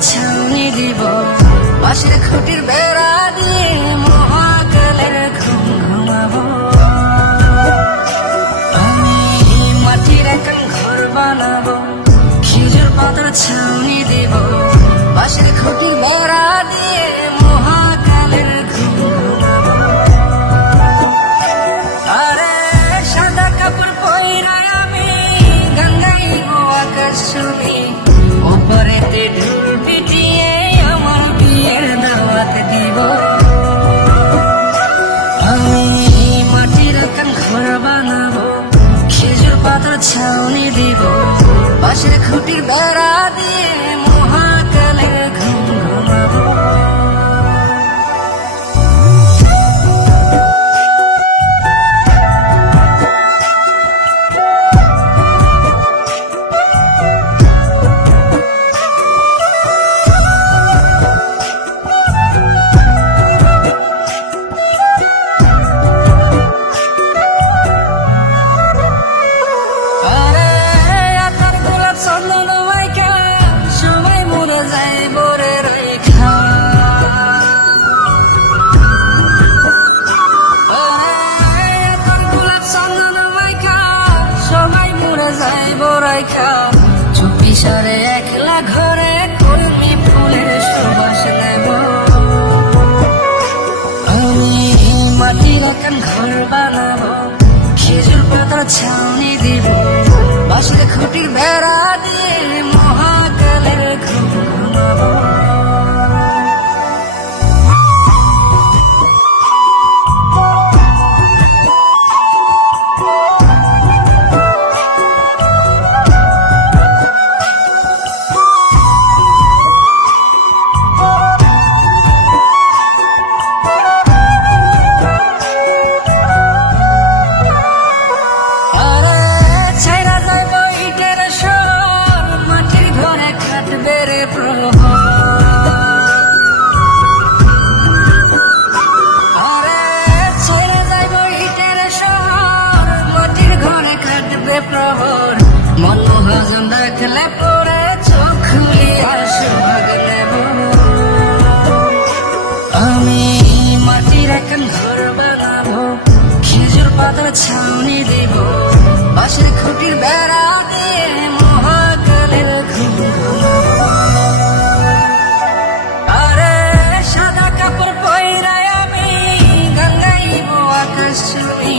ছাউনি দিব, বাঁশের খুঁটির বেড়া দিয়ে মহাকালের ঘুম ঘুমাবো। আমি মাটির এখন ঘর বানাবো, খেজুর পাতার ছাউনি দিব, বাঁশের খুঁটির বেড়া দিয়ে মহাকালের ঘুম ঘুমাবো। আরে সাদা কাপড় পইরা আমি গান গাইবো আকাশ ছবি, ওপরেতে ঢোল পিটিয়ে আমার বিয়ের দাওয়াত দিব। আমি মাটির এখন ঘর বানাবো, খেজুর পাতার ছাউনি দিব, বাঁশের খুঁটির বেড়া দিয়ে মহাকালের ঘুম ঘুমাবো। চুপি সারে একলা ঘরে কলমি ফুলের সুবাস নেব। আমি মাটির এখন ঘর বানাবো, খেজুর পাতার ছাউনি দিব, বাঁশের খুঁটির বেড়া দিয়ে মহাকালের ঘুম ঘুমাবো। মনোহাজন দেখলে পরে চোখ খুলিয়া সোহাগ নেব। আমি মাটির এখন ঘর বানাবো, খেজুর পাতার ছাউনি দিব, বাঁশের খুঁটির বেড়া দিয়ে মহাকালের ঘুম ঘুমাবো। আরে সাদা কাপড় পইরায় আমি গান গাইবো আকাশ ছুঁই,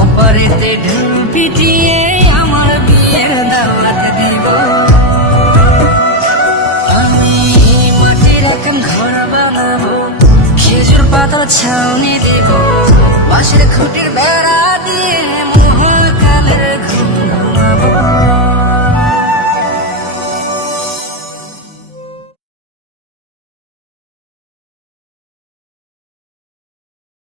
ওপারেতে ঢোল পিটিয়ে আমার বিয়ের দাওয়াত দিব। আমি মাটির এখন ঘর বানাবো, খেজুর পাতার ছাউনি দিব, বাঁশের খুঁটির বেড়া